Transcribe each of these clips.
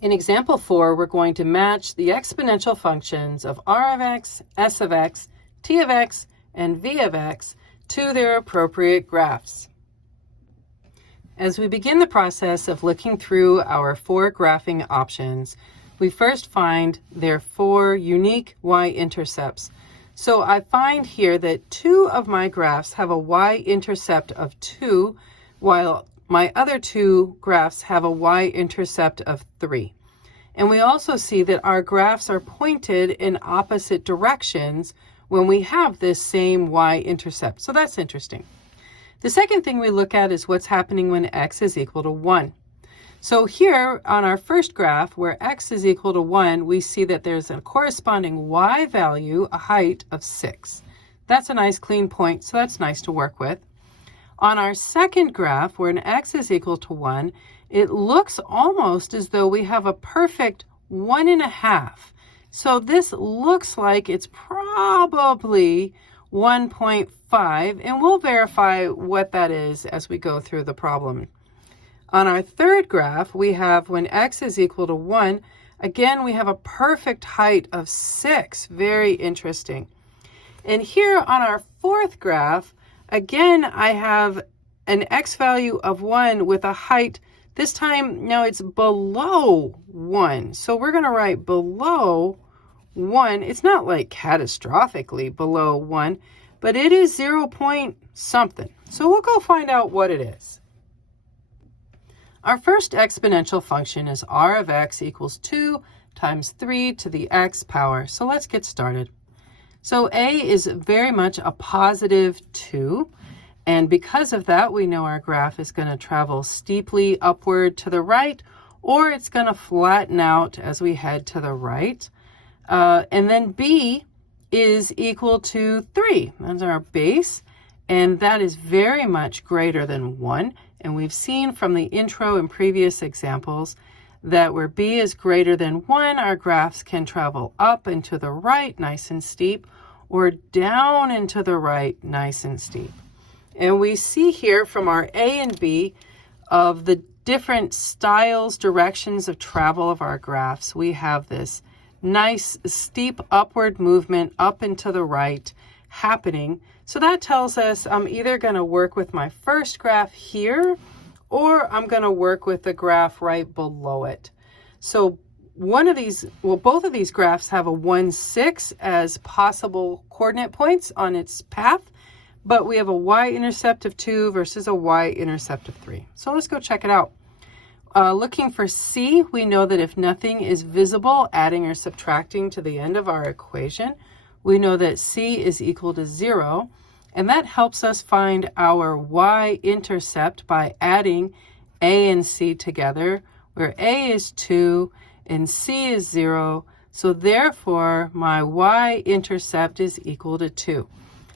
In example 4, we're going to match the exponential functions of r of x, s of x, t of x, and v of x to their appropriate graphs. As we begin the process of looking through our 4 graphing options, we first find their 4 unique y-intercepts. So I find here that 2 of my graphs have a y-intercept of 2, while my other 2 graphs have a y-intercept of 3. And we also see that our graphs are pointed in opposite directions when we have this same y-intercept. So that's interesting. The second thing we look at is what's happening when x is equal to 1. So here on our first graph, where x is equal to 1, we see that there's a corresponding y value, a height of 6. That's a nice clean point, so that's nice to work with. On our second graph, where an x is equal to 1, it looks almost as though we have a perfect 1.5. So this looks like it's probably 1.5, and we'll verify what that is as we go through the problem. On our third graph, we have when x is equal to 1, again, we have a perfect height of 6. Very interesting. And here on our fourth graph, again, I have an x value of 1 with a height. This time, now it's below 1. So we're going to write below 1. It's not like catastrophically below 1, but it is 0 point something. So we'll go find out what it is. Our first exponential function is r of x equals 2 times 3 to the x power. So let's get started. So a is very much a positive 2. And because of that, we know our graph is going to travel steeply upward to the right, or it's going to flatten out as we head to the right. And then b is equal to 3. That's our base. And that is very much greater than 1. And we've seen from the intro and previous examples that where b is greater than 1, our graphs can travel up and to the right, nice and steep, or down and to the right, nice and steep. And we see here from our a and b of the different styles, directions of travel of our graphs. We have this nice steep upward movement up and to the right happening. So that tells us I'm either going to work with my first graph here, or I'm going to work with the graph right below it. So both of these graphs have a 1, 6 as possible coordinate points on its path, but we have a y-intercept of 2 versus a y-intercept of 3. So let's go check it out. Looking for c, we know that if nothing is visible, adding or subtracting to the end of our equation, we know that c is equal to 0, and that helps us find our y-intercept by adding a and c together, where a is 2 and c is 0, so therefore my y-intercept is equal to 2.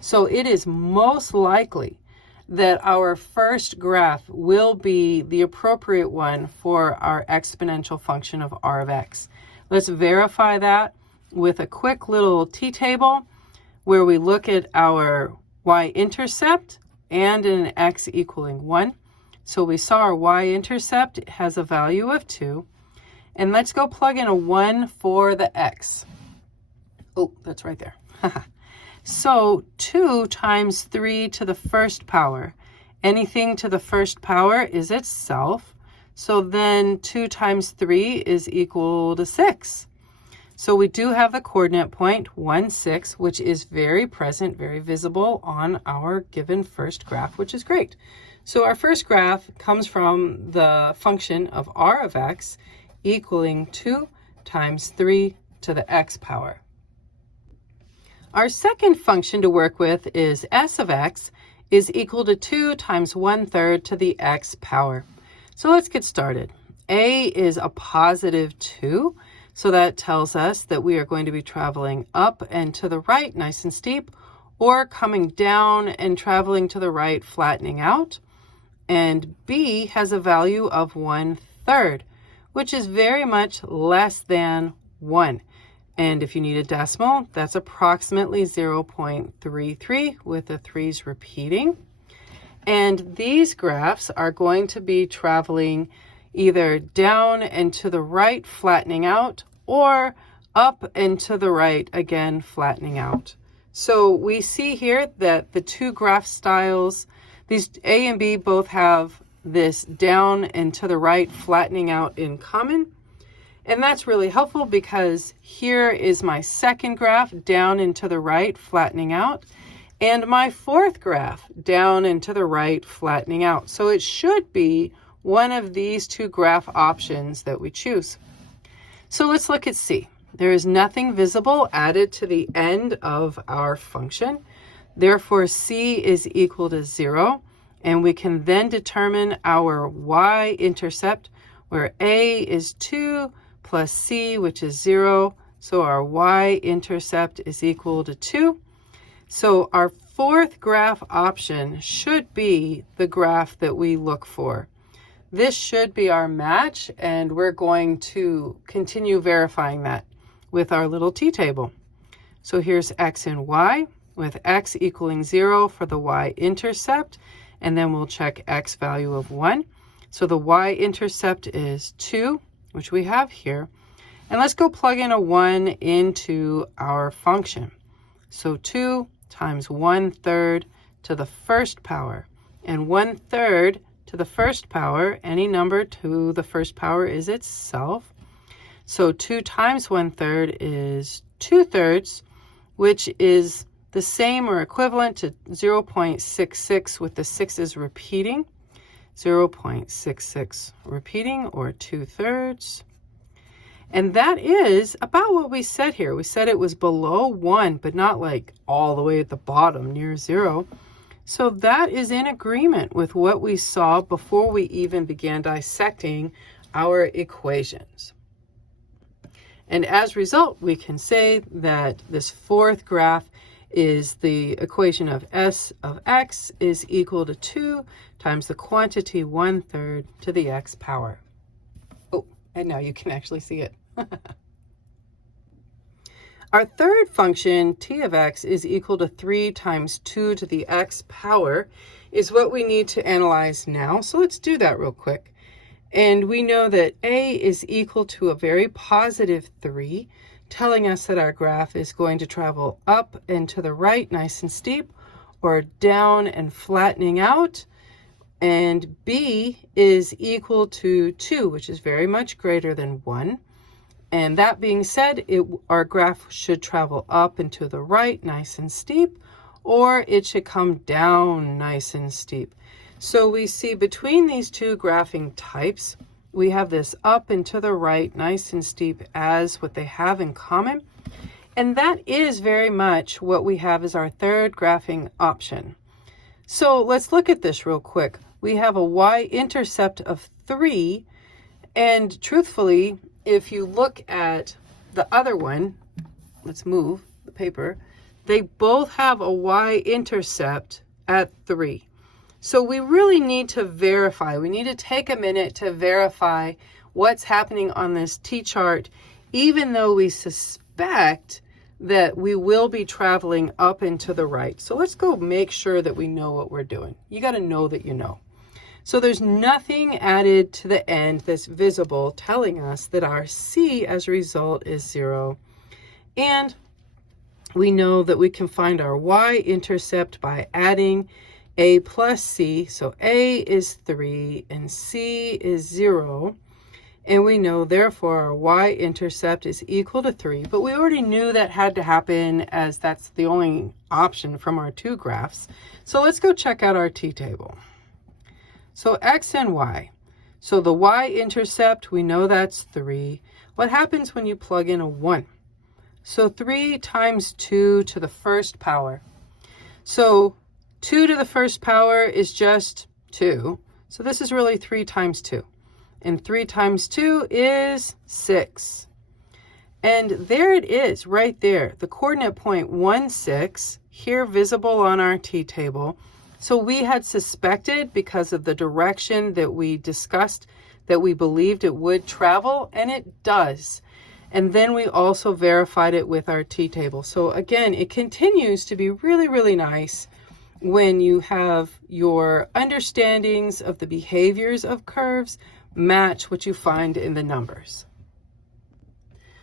So it is most likely that our first graph will be the appropriate one for our exponential function of r of x. Let's verify that with a quick little t-table where we look at our y-intercept and an x equaling 1. So we saw our y-intercept has a value of 2. And let's go plug in a 1 for the x. Oh, that's right there. So 2 times 3 to the first power. Anything to the first power is itself. So then 2 times 3 is equal to 6. So we do have the coordinate point 1, 6, which is very present, very visible on our given first graph, which is great. So our first graph comes from the function of r of x equaling 2 times 3 to the x power. Our second function to work with is s of x is equal to 2 times 1/3 to the x power. So let's get started. A is a positive 2, so that tells us that we are going to be traveling up and to the right, nice and steep, or coming down and traveling to the right, flattening out. And b has a value of 1/3, which is very much less than 1. And if you need a decimal, that's approximately 0.33 with the 3's repeating. And these graphs are going to be traveling either down and to the right, flattening out, or up and to the right, again, flattening out. So we see here that the two graph styles, these A and B both have this down and to the right, flattening out in common. And that's really helpful because here is my second graph, down and to the right, flattening out, and my fourth graph, down and to the right, flattening out. So it should be one of these two graph options that we choose. So let's look at C. There is nothing visible added to the end of our function. Therefore, C is equal to 0. And we can then determine our y-intercept, where A is 2 plus C, which is 0. So our y-intercept is equal to 2. So our fourth graph option should be the graph that we look for. This should be our match, and we're going to continue verifying that with our little t-table. So here's x and y, with x equaling 0 for the y-intercept, and then we'll check x value of 1. So the y-intercept is 2, which we have here. And let's go plug in a 1 into our function. So 2 times 1/3 to the first power. And 1/3 to the first power, any number to the first power is itself. So 2 times 1/3 is 2/3, which is the same or equivalent to 0.66 with the 6's repeating. 0.66 repeating, or 2/3. And that is about what we said here. We said it was below 1, but not like all the way at the bottom near 0. So that is in agreement with what we saw before we even began dissecting our equations. And as a result, we can say that this fourth graph is the equation of S of x is equal to 2 times the quantity 1/3 to the x power. Oh, and now you can actually see it. Our third function, t of x, is equal to 3 times 2 to the x power, is what we need to analyze now. So let's do that real quick. And we know that a is equal to a very positive 3, telling us that our graph is going to travel up and to the right, nice and steep, or down and flattening out. And b is equal to 2, which is very much greater than 1. And that being said, our graph should travel up and to the right, nice and steep, or it should come down nice and steep. So we see between these two graphing types, we have this up and to the right, nice and steep, as what they have in common. And that is very much what we have as our third graphing option. So let's look at this real quick. We have a y-intercept of 3, and truthfully, if you look at the other one, let's move the paper, they both have a y-intercept at 3. So we really need to verify. We need to take a minute to verify what's happening on this t-chart, even though we suspect that we will be traveling up and to the right. So let's go make sure that we know what we're doing. You got to know that you know. So there's nothing added to the end that's visible, telling us that our C as a result is 0. And we know that we can find our y-intercept by adding a plus c. So a is 3 and c is 0. And we know, therefore, our y-intercept is equal to 3. But we already knew that had to happen, as that's the only option from our two graphs. So let's go check out our t-table. So x and y. So the y-intercept, we know that's 3. What happens when you plug in a 1? So 3 times 2 to the first power. So 2 to the first power is just 2. So this is really 3 times 2. And 3 times 2 is 6. And there it is, right there. The coordinate point 1, 6, here visible on our t-table. So we had suspected, because of the direction that we discussed, that we believed it would travel, and it does. And then we also verified it with our t-table. So again, it continues to be really, really nice when you have your understandings of the behaviors of curves match what you find in the numbers.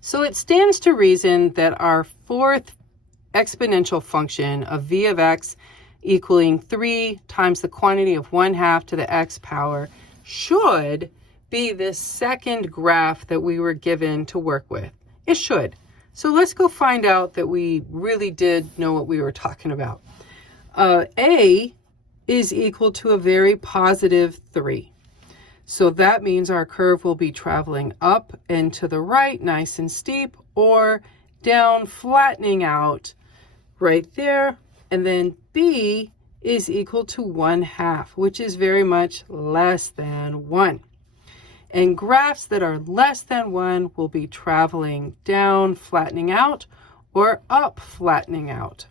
So it stands to reason that our fourth exponential function of v of x equaling 3 times the quantity of 1/2 to the x power should be this second graph that we were given to work with. It should. So let's go find out that we really did know what we were talking about. A is equal to a very positive 3. So that means our curve will be traveling up and to the right, nice and steep, or down, flattening out right there. And then B is equal to 1/2, which is very much less than 1. And graphs that are less than 1 will be traveling down, flattening out, or up, flattening out.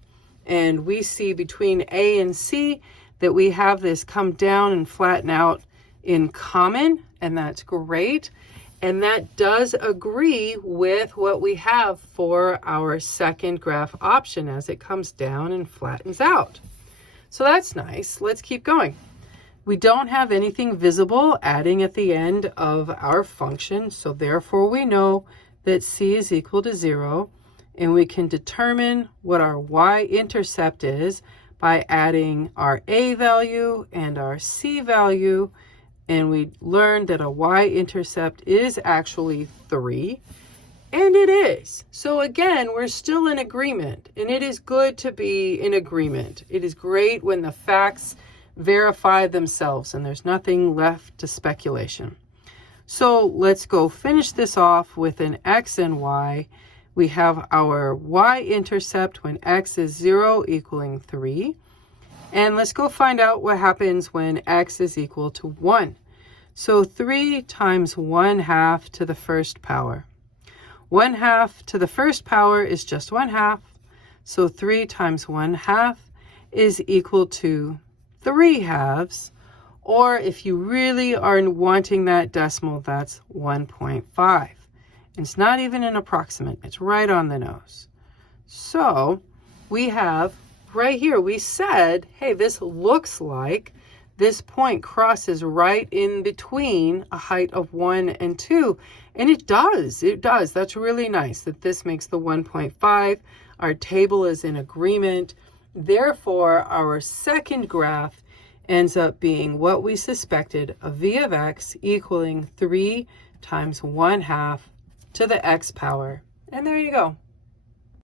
And we see between A and C that we have this come down and flatten out in common, and that's great. And that does agree with what we have for our second graph option as it comes down and flattens out. So that's nice. Let's keep going. We don't have anything visible adding at the end of our function, so therefore we know that C is equal to 0, and we can determine what our y-intercept is by adding our A value and our C value, and we learned that a y-intercept is actually 3, and it is. So again, we're still in agreement, and it is good to be in agreement. It is great when the facts verify themselves and there's nothing left to speculation. So let's go finish this off with an x and y. We have our y-intercept when x is 0 equaling 3. And let's go find out what happens when x is equal to 1. So 3 times 1/2 to the first power. 1/2 to the first power is just 1/2. So 3 times 1/2 is equal to 3/2. Or if you really are wanting that decimal, that's 1.5. It's not even an approximate. It's right on the nose. So we have right here, we said, hey, this looks like this point crosses right in between a height of 1 and 2. And it does. It does. That's really nice that this makes the 1.5. Our table is in agreement. Therefore, our second graph ends up being what we suspected, a v of x equaling 3 times 1/2 to the x power. And there you go.